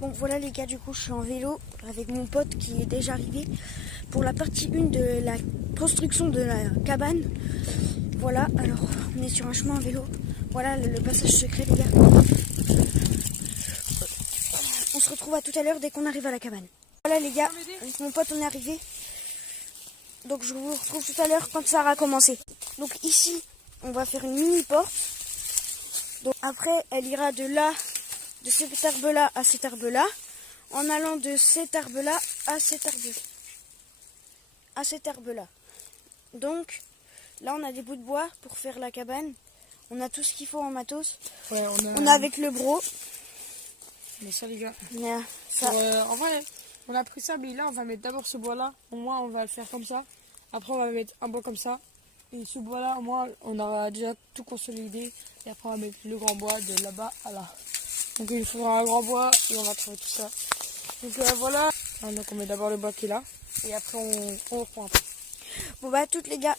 Bon voilà les gars, du coup je suis en vélo avec mon pote qui est déjà arrivé pour la partie 1 de la construction de la cabane. Voilà, alors on est sur un chemin en vélo. Voilà le passage secret les gars. On se retrouve à tout à l'heure dès qu'on arrive à la cabane. Voilà les gars, avec mon pote on est arrivé. Donc je vous retrouve tout à l'heure quand ça aura commencé. Donc ici on va faire une mini porte. Donc après elle ira de là, de cet arbre là à cet arbre là, en allant de cet arbre là à cet arbre là. Donc là on a des bouts de bois pour faire la cabane. On a tout ce qu'il faut en matos. Ouais, on a avec le bro. Mais ça les gars. Yeah, ça. En vrai, on a pris ça, mais là on va mettre d'abord ce bois là. Au moins on va le faire comme ça. Après on va mettre un bois comme ça. Et ce bois là, au moins on aura déjà tout consolidé. Et après on va mettre le grand bois de là-bas à là. Donc il faudra un grand bois et on va trouver tout ça. Donc voilà. Donc on met d'abord le bois qui est là. Et après on reprend après. Bon bah toutes les gars.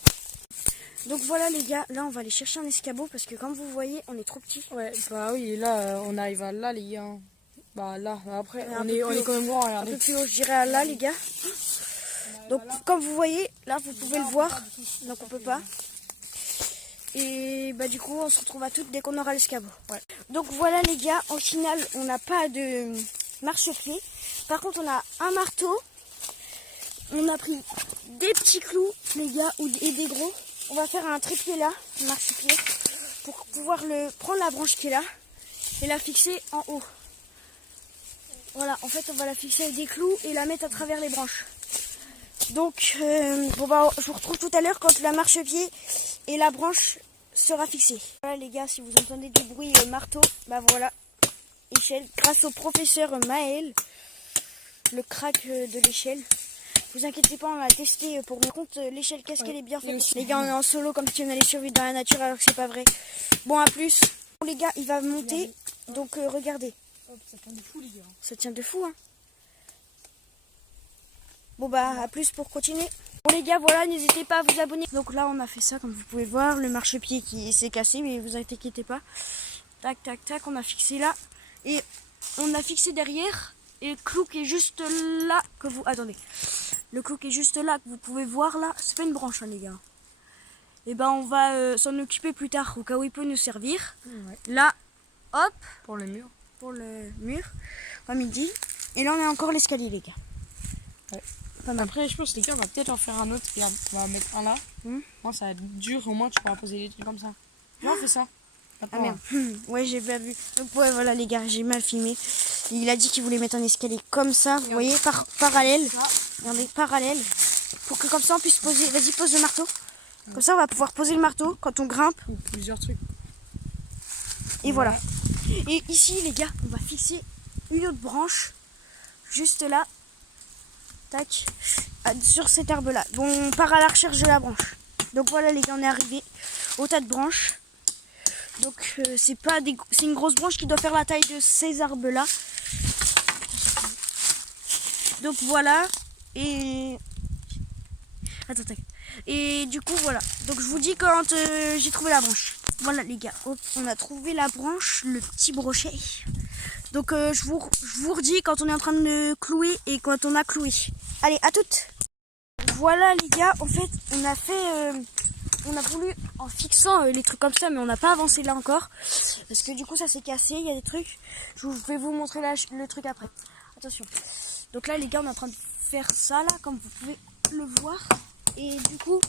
Donc voilà les gars, là on va aller chercher un escabeau parce que comme vous voyez on est trop petits. Ouais bah oui, là on arrive à là les gars. Bah là, après on est quand même grand, regardez. Un peu plus haut je dirais à là les gars. Donc comme vous voyez, là vous pouvez le voir, donc on peut pas. Et bah du coup on se retrouve à toutes dès qu'on aura l'escabeau. Ouais. Donc voilà les gars, au final on n'a pas de marchepied. Par contre on a un marteau. On a pris des petits clous les gars et des gros. On va faire un trépied là, un marchepied, pour pouvoir prendre la branche qui est là et la fixer en haut. Voilà, en fait on va la fixer avec des clous et la mettre à travers les branches. Donc bon bah je vous retrouve tout à l'heure quand la marchepied et la branche sera fixée. Voilà les gars, si vous entendez du bruit marteau, bah voilà, échelle, grâce au professeur Maël, le crack de l'échelle. Vous inquiétez pas, on l'a testé pour me compte l'échelle, qu'est-ce qu'elle est bien faite. Les gars on est en solo comme si on allait survivre dans la nature alors que c'est pas vrai. Bon à plus. Bon, les gars il va monter, donc regardez. Ça tient de fou les gars. Ça tient de fou hein. Bon bah à plus pour continuer. Bon les gars voilà, n'hésitez pas à vous abonner. Donc là on a fait ça comme vous pouvez voir, le marchepied qui s'est cassé mais vous inquiétez pas. Tac tac tac, on a fixé là. Et on a fixé derrière. Et le clou qui est juste là que vous... Attendez. Le clou qui est juste là que vous pouvez voir là, c'est pas une branche hein, les gars. Et ben on va s'en occuper plus tard au cas où il peut nous servir. Ouais. Là, hop. Pour le mur. Pour le mur. À midi. Et là on a encore l'escalier les gars. Ouais. Après je pense les gars on va peut-être en faire un autre. Regarde, on va en mettre un là. Moi ça va être dur, au moins tu pourras poser des trucs comme ça. Viens on fait ça. Ah merde. Ouais j'ai pas vu. Donc ouais voilà les gars, j'ai mal filmé. Il a dit qu'il voulait mettre un escalier comme ça, vous voyez, parallèle. Regardez, parallèle. Pour que comme ça on puisse poser. Vas-y pose le marteau. Comme ça on va pouvoir poser le marteau quand on grimpe. Ou plusieurs trucs. Et voilà. Et ici les gars, on va fixer une autre branche. Juste là. Tac. Sur cet arbre là. Bon, on part à la recherche de la branche. Donc voilà les gars, on est arrivé au tas de branches. Donc c'est une grosse branche qui doit faire la taille de ces arbres là. Donc voilà. Et attends. Et du coup voilà. Donc je vous dis quand j'ai trouvé la branche. Voilà les gars. Hop, on a trouvé la branche, le petit brochet. Donc je vous redis quand on est en train de clouer et quand on a cloué. Allez, à toutes. Voilà les gars, en fait on a voulu en fixant les trucs comme ça, mais on n'a pas avancé là encore. Parce que du coup ça s'est cassé, il y a des trucs. Je vais vous montrer là, le truc après. Attention. Donc là les gars on est en train de faire ça là, comme vous pouvez le voir. Et du coup,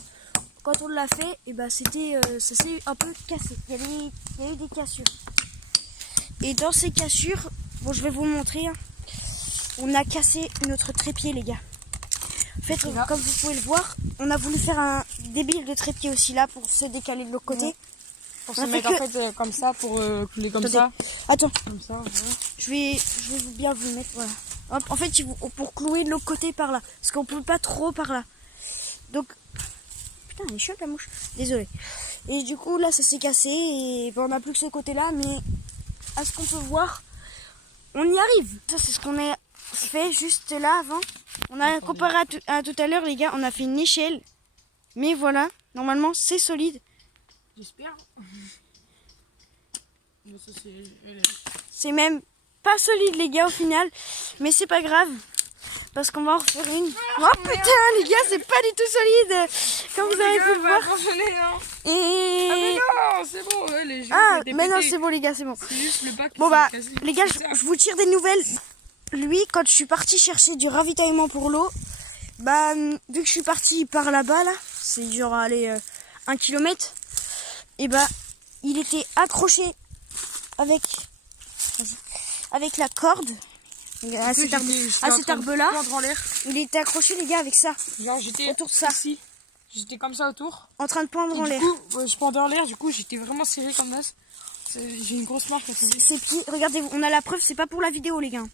quand on l'a fait, et ben c'était ça s'est un peu cassé. Il y a eu des cassures. Et dans ces cassures, bon je vais vous montrer. Hein, on a cassé notre trépied les gars. En fait, comme vous pouvez le voir, on a voulu faire un débile de trépied aussi là pour se décaler de l'autre côté. Pour se mettre en fait comme ça, pour couler comme ça. Attends, comme ça, voilà. je vais bien vous le mettre, voilà. Hop, en fait, pour clouer de l'autre côté par là, parce qu'on peut pas trop par là. Donc, putain, elle est chaude la mouche. Désolé. Et du coup, là, ça s'est cassé et ben, on n'a plus que ce côté-là, mais à ce qu'on peut voir, on y arrive. Ça, c'est ce qu'on a fait juste là avant. On a comparé à tout à l'heure les gars, on a fait une échelle. Mais voilà, normalement c'est solide. J'espère. C'est même pas solide les gars au final. Mais c'est pas grave. Parce qu'on va en refaire une. Oh putain les gars, c'est pas du tout solide. Comme vous avez pu le voir. Et... Ah mais non, c'est bon, ouais, les jeux. Ah mais non, c'est bon les gars, c'est bon. C'est juste le bac qui Bon s'est bah cassé. les gars, je vous tire des nouvelles. Lui, quand je suis partie chercher du ravitaillement pour l'eau, bah vu que je suis partie par là-bas là, c'est genre aller 1 kilomètre, et bah il était accroché avec la corde à cet arbre-là. Il était accroché les gars avec ça. Genre j'étais autour de ça. Ici. J'étais comme ça autour. En train de pendre en Et l'air. du coup, je pendais en l'air, du coup j'étais vraiment serré comme ça. J'ai une grosse marque à tomber. C'est qui? Regardez, on a la preuve, c'est pas pour la vidéo les gars.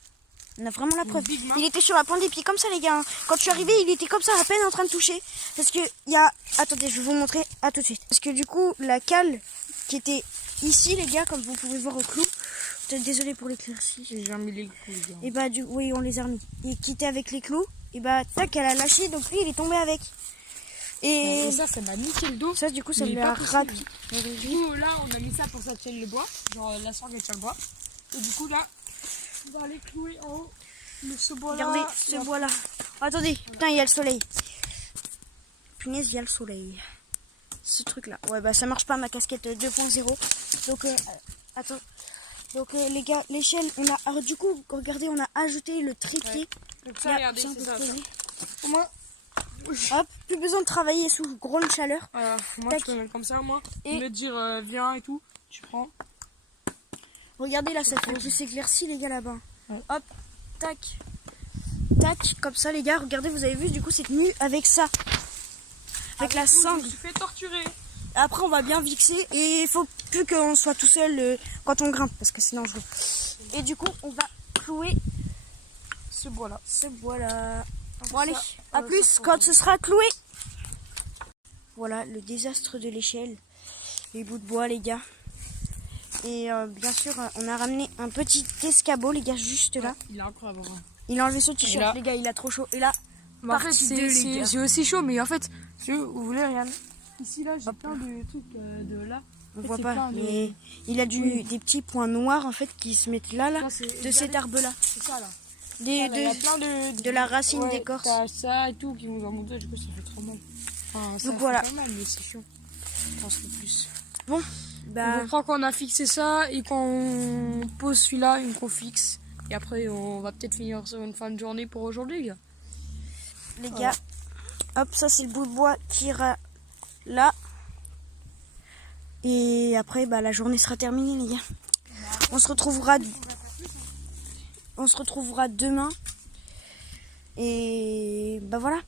On a vraiment la preuve. Il était sur la pointe des pieds comme ça les gars. Quand je suis arrivée, il était comme ça à peine en train de toucher. Parce que il y a... Attendez, je vais vous montrer. À tout de suite. Parce que du coup, la cale qui était ici les gars, comme vous pouvez voir au clou. Désolé pour l'éclaircie. J'ai jamais les clous les gars. Et bah oui, on les a remis. Et qui était avec les clous. Et bah tac, elle a lâché, donc lui il est tombé avec. Et ça m'a niqué le dos. Ça du coup ça Mais lui pas a raté. Du coup là on a mis ça pour que ça tienne le bois. Genre la sangle elle tient le bois. Et du coup là, on va aller clouer en haut ce bois là. Regardez ce bois là. Attendez, putain il y a le soleil. Punaise, il y a le soleil. Ce truc là. Ouais bah ça marche pas ma casquette 2.0. Donc attends. Donc les gars, l'échelle, on a... Alors, du coup, regardez, on a ajouté le trépied. Ouais. Donc ça, regardez, c'est ça. Au moins, hop, plus besoin de travailler sous grande chaleur. Moi, je peux mettre comme ça, moi. Et me dire, viens et tout, tu prends. Regardez là, ça fait plus éclairci, les gars, là-bas. Ouais. Hop, tac, tac, comme ça, les gars. Regardez, vous avez vu, du coup, c'est tenu avec ça. Avec la sangle. Je me suis fait torturer. Après, on va bien fixer et il faut plus qu'on soit tout seul quand on grimpe parce que c'est dangereux. Et du coup, on va clouer ce bois-là. Bon, allez, à plus quand ce sera cloué. Voilà le désastre de l'échelle. Les bouts de bois, les gars. Et bien sûr, on a ramené un petit escabeau, les gars, juste là. Il est incroyable. Il a enlevé son t-shirt, les gars, il a trop chaud. Et là, en fait, j'ai aussi chaud, mais en fait, si vous voulez, regarde. Ici, là, j'ai plein de trucs de là. On voit pas, mais il a des petits points noirs en fait qui se mettent là, de cet arbre-là. C'est ça, là. Il y a plein de la racine d'écorce. T'as ça et tout qui nous a monté, du coup, ça fait trop mal. Enfin, ça donc voilà. fait pas mal, mais c'est chiant. Je pense que plus. Bon, bah. On prend qu'on a fixé ça et qu'on pose celui-là, qu'on fixe. Et après, on va peut-être finir sur une fin de journée pour aujourd'hui, les gars. Les gars, hop, ça c'est le bout de bois qui ira là. Et après, bah, la journée sera terminée, les gars. On se retrouvera demain. Et bah voilà.